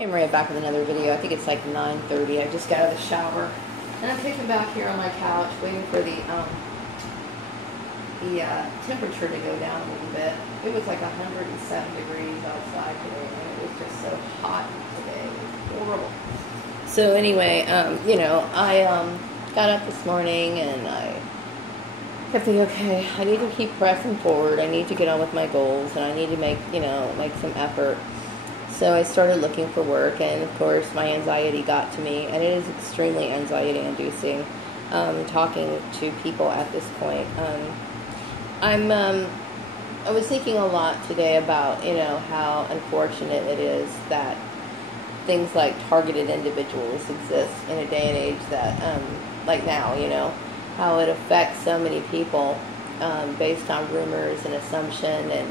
I'm right back with another video. I think it's like 9:30. I just got out of the shower. And I'm kicking back here on my couch, waiting for the temperature to go down a little bit. It was like 107 degrees outside today, and it was just so hot today. It was horrible. So anyway, I got up this morning, and I kept thinking, okay, I need to keep pressing forward. I need to get on with my goals, and I need to make some effort. So I started looking for work, and of course my anxiety got to me, and it is extremely anxiety-inducing talking to people at this point. I was thinking a lot today about, how unfortunate it is that things like targeted individuals exist in a day and age that, like now, how it affects so many people based on rumors and assumption and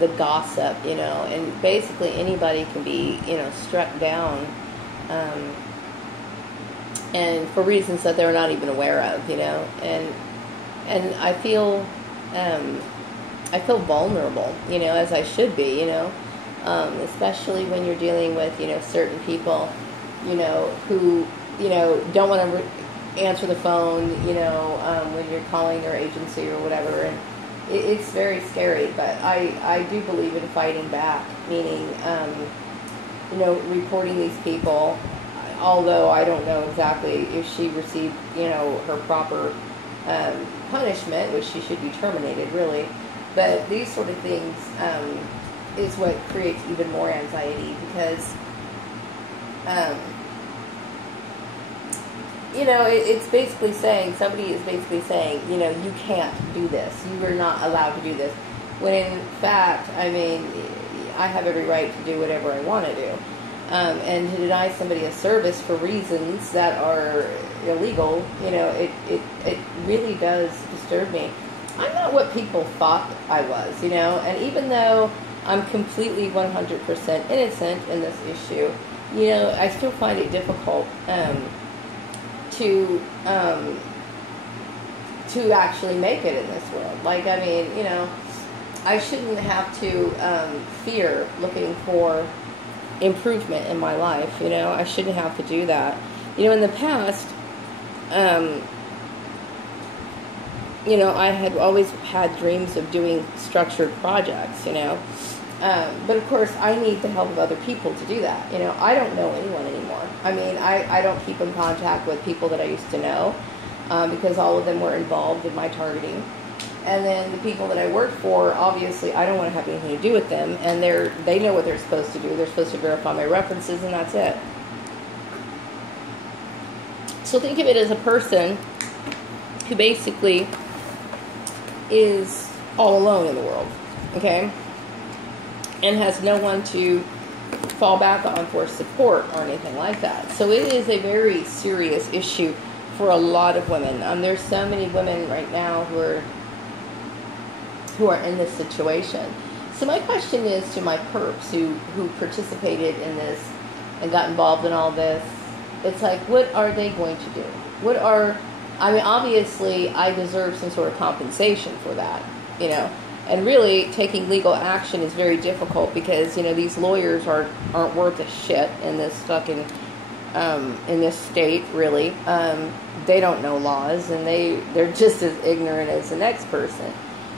the gossip, and basically anybody can be, struck down, and for reasons that they're not even aware of, and I feel vulnerable, as I should be, especially when you're dealing with, certain people, who, don't want to answer the phone, when you're calling their agency or whatever, and it's very scary, but I do believe in fighting back, meaning, reporting these people, although I don't know exactly if she received, her proper punishment, which she should be terminated, really. But these sort of things is what creates even more anxiety, because it's basically saying, somebody is basically saying, you can't do this. You are not allowed to do this. When in fact, I have every right to do whatever I want to do. And to deny somebody a service for reasons that are illegal, it really does disturb me. I'm not what people thought I was, and even though I'm completely 100% innocent in this issue, I still find it difficult to actually make it in this world. Like, I shouldn't have to fear looking for improvement in my life, I shouldn't have to do that. In the past, I had always had dreams of doing structured projects, but of course I need the help of other people to do that. I don't know anyone anymore. I don't keep in contact with people that I used to know, because all of them were involved in my targeting. And then the people that I worked for, obviously I don't want to have anything to do with them, and they know what they're supposed to do. They're supposed to verify my references, and that's it. So think of it as a person who basically is all alone in the world, okay? And has no one to fall back on for support or anything like that. So it is a very serious issue for a lot of women. There's so many women right now who are in this situation. So my question is to my perps who participated in this and got involved in all this. It's like, what are they going to do? Obviously I deserve some sort of compensation for that, and really taking legal action is very difficult, because, these lawyers aren't worth a shit in this fucking, in this state, really. They don't know laws, and they're just as ignorant as the next person.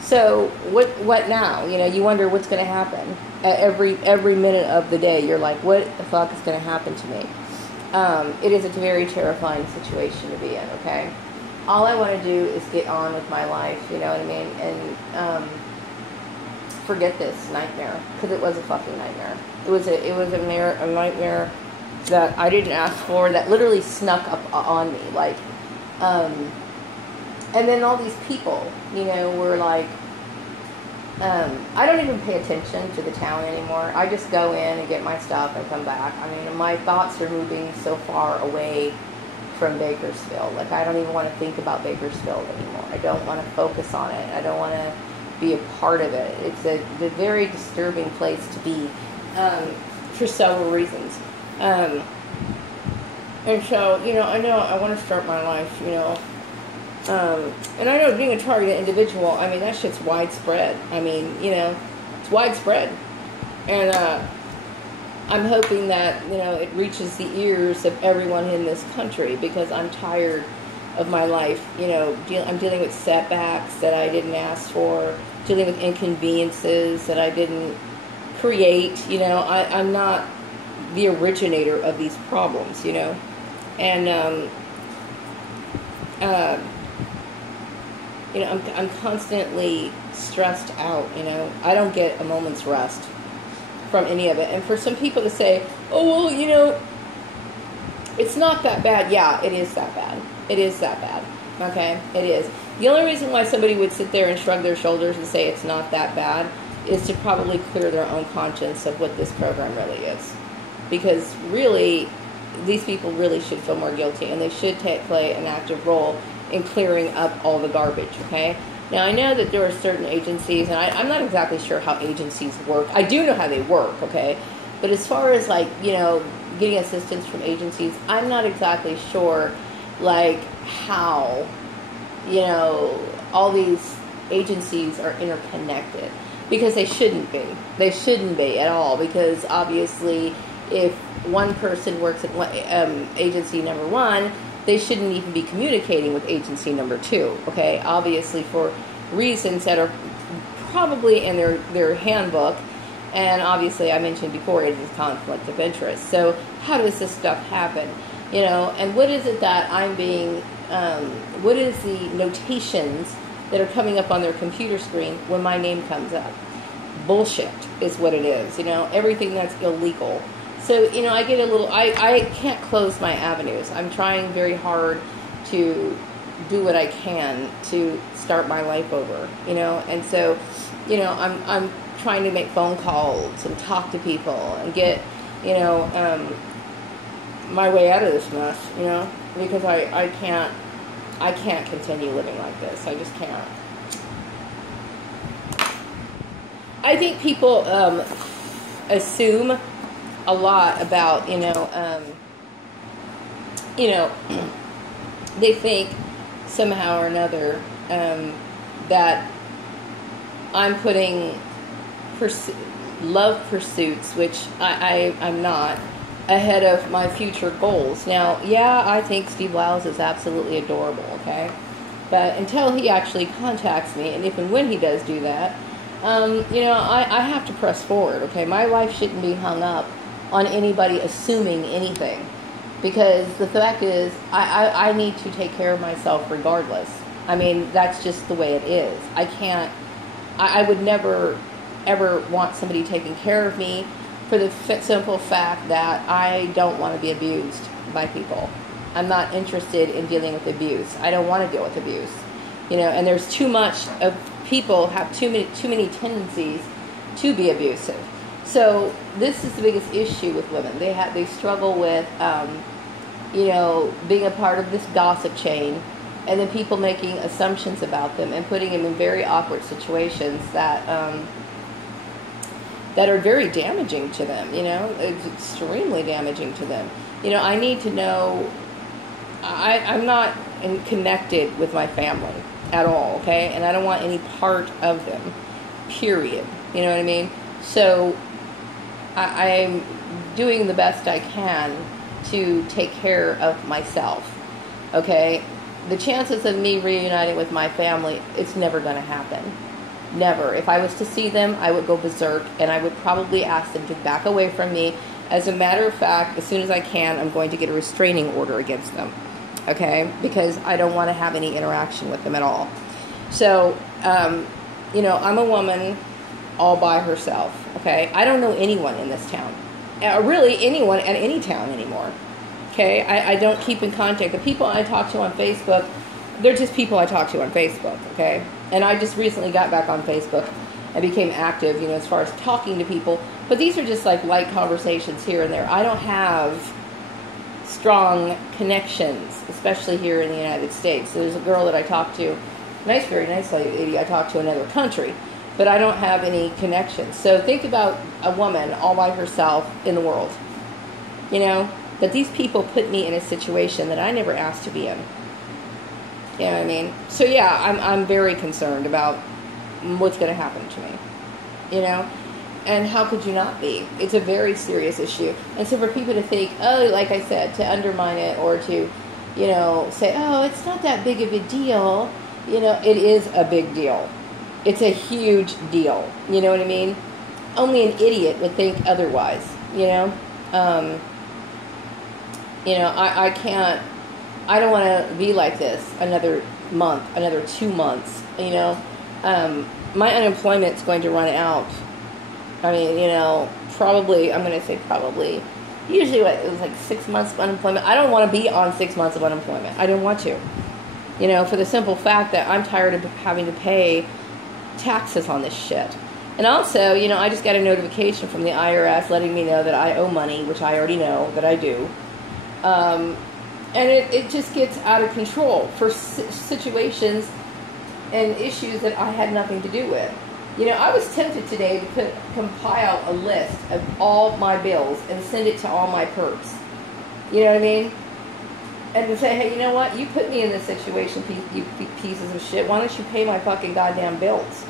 So what now? You wonder what's going to happen. Every minute of the day, you're like, what the fuck is going to happen to me? It is a very terrifying situation to be in, okay? All I want to do is get on with my life, you know what I mean? And forget this nightmare, because it was a fucking nightmare. It was a nightmare that I didn't ask for, that literally snuck up on me, like, and then all these people, were like, I don't even pay attention to the town anymore. I just go in and get my stuff and come back. My thoughts are moving so far away from Bakersfield. Like, I don't even want to think about Bakersfield anymore. I don't want to focus on it. I don't want to be a part of it. It's a very disturbing place to be, for several reasons. And so, I know I want to start my life, and I know being a targeted individual, that shit's widespread. It's widespread. And I'm hoping that, it reaches the ears of everyone in this country, because I'm tired of my life. I'm dealing with setbacks that I didn't ask for, dealing with inconveniences that I didn't create. I'm not the originator of these problems, and I'm constantly stressed out. I don't get a moment's rest from any of it. And for some people to say, oh, well, it's not that bad. Yeah, it is that bad. It is that bad. Okay? It is. The only reason why somebody would sit there and shrug their shoulders and say it's not that bad is to probably clear their own conscience of what this program really is. Because really, these people really should feel more guilty, and they should play an active role in clearing up all the garbage, okay? Now, I know that there are certain agencies, and I'm not exactly sure how agencies work. I do know how they work, okay? But as far as, getting assistance from agencies, I'm not exactly sure, how, all these agencies are interconnected. Because they shouldn't be. They shouldn't be at all, because obviously if one person works at agency number one, they shouldn't even be communicating with agency number two, okay? Obviously for reasons that are probably in their handbook, and obviously I mentioned before it is conflict of interest. So how does this stuff happen? And what is it that I'm being, what is the notations that are coming up on their computer screen when my name comes up? Bullshit is what it is, everything that's illegal. So, I get a little, I can't close my avenues. I'm trying very hard to do what I can to start my life over, and so, I'm trying to make phone calls and talk to people and get, my way out of this mess, because I can't continue living like this. I just can't. I think people assume a lot about, they think somehow or another that I'm putting love pursuits, which I'm not, ahead of my future goals. Now, yeah, I think Steve Wiles is absolutely adorable, okay? But until he actually contacts me, and if and when he does do that, I have to press forward, okay? My life shouldn't be hung up on anybody assuming anything, because the fact is, I need to take care of myself regardless. I mean, that's just the way it is. I would never, ever want somebody taking care of me for the simple fact that I don't want to be abused by people. I'm not interested in dealing with abuse. I don't want to deal with abuse. And there's too much of people have too many tendencies to be abusive. So this is the biggest issue with women. They struggle with, being a part of this gossip chain, and then people making assumptions about them and putting them in very awkward situations that are very damaging to them. It's extremely damaging to them. I need to know. I'm not connected with my family at all, okay? And I don't want any part of them, period. You know what I mean? So I'm doing the best I can to take care of myself, okay? The chances of me reuniting with my family, it's never going to happen. Never. If I was to see them, I would go berserk, and I would probably ask them to back away from me. As a matter of fact, as soon as I can, I'm going to get a restraining order against them, okay? Because I don't want to have any interaction with them at all. So, I'm a woman all by herself, okay? I don't know anyone in this town. Really, anyone at any town anymore, okay? I don't keep in contact. The people I talk to on Facebook, they're just people I talk to on Facebook, okay? And I just recently got back on Facebook. I became active, as far as talking to people. But these are just light conversations here and there. I don't have strong connections, especially here in the United States. So there's a girl that I talk to, very nice lady I talk to in another country, but I don't have any connections. So think about a woman all by herself in the world. That these people put me in a situation that I never asked to be in. You know what I mean? So yeah, I'm very concerned about what's going to happen to me. And how could you not be? It's a very serious issue. And so for people to think, oh, like I said, to undermine it or to, you know, say, oh, it's not that big of a deal. You know, it is a big deal. It's a huge deal. You know what I mean? Only an idiot would think otherwise, you know? I can't, I don't want to be like this another month, another 2 months, you know? My unemployment's going to run out. I mean, you know, probably, I'm going to say probably, usually it was like 6 months of unemployment. I don't want to be on 6 months of unemployment. I don't want to. You know, for the simple fact that I'm tired of having to pay taxes on this shit. And also, you know, I just got a notification from the IRS letting me know that I owe money, which I already know that I do. And it just gets out of control for situations and issues that I had nothing to do with. You know, I was tempted today to compile a list of all my bills and send it to all my perps. You know what I mean? And to say, hey, you know what? You put me in this situation, you pieces of shit. Why don't you pay my fucking goddamn bills?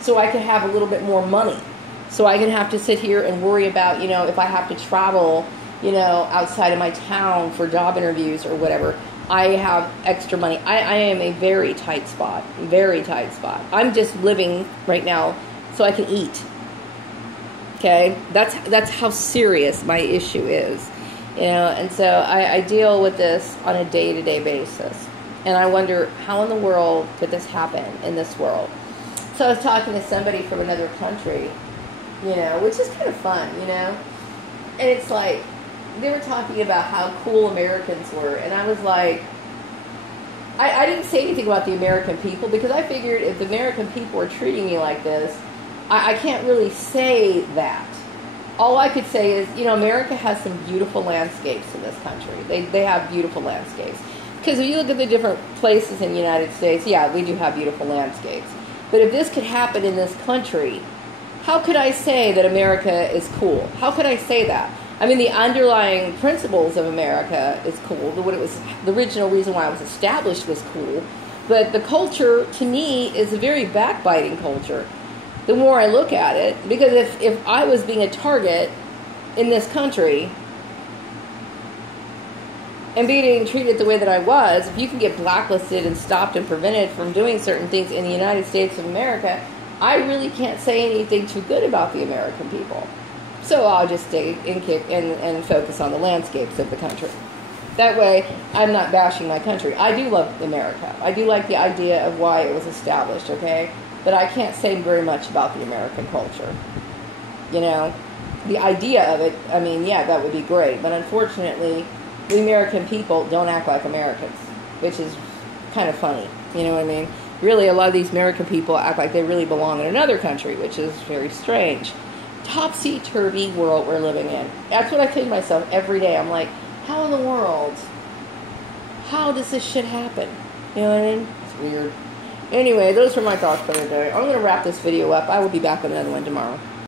So I can have a little bit more money. So I can have to sit here and worry about, you know, if I have to travel, you know, outside of my town for job interviews or whatever, I have extra money. I am a very tight spot. Very tight spot. I'm just living right now so I can eat. Okay? That's how serious my issue is. You know, and so I deal with this on a day-to-day basis. And I wonder, how in the world could this happen in this world? So I was talking to somebody from another country, you know, which is kind of fun, you know. And it's like, they were talking about how cool Americans were. And I was like, I didn't say anything about the American people because I figured if the American people were treating me like this, I can't really say that. All I could say is, you know, America has some beautiful landscapes in this country. They have beautiful landscapes. Because if you look at the different places in the United States, yeah, we do have beautiful landscapes. But if this could happen in this country, how could I say that America is cool? How could I say that? I mean, the underlying principles of America is cool. The original reason why it was established was cool. But the culture, to me, is a very backbiting culture. The more I look at it, because if I was being a target in this country and being treated the way that I was, if you can get blacklisted and stopped and prevented from doing certain things in the United States of America, I really can't say anything too good about the American people. So I'll just stay and focus on the landscapes of the country. That way, I'm not bashing my country. I do love America. I do like the idea of why it was established, okay? But I can't say very much about the American culture. You know, the idea of it, I mean, yeah, that would be great. But unfortunately, the American people don't act like Americans, which is kind of funny. You know what I mean? Really, a lot of these American people act like they really belong in another country, which is very strange. Topsy-turvy world we're living in. That's what I say to myself every day. I'm like, how in the world? How does this shit happen? You know what I mean? It's weird. Anyway, those were my thoughts for the day. I'm going to wrap this video up. I will be back with another one tomorrow.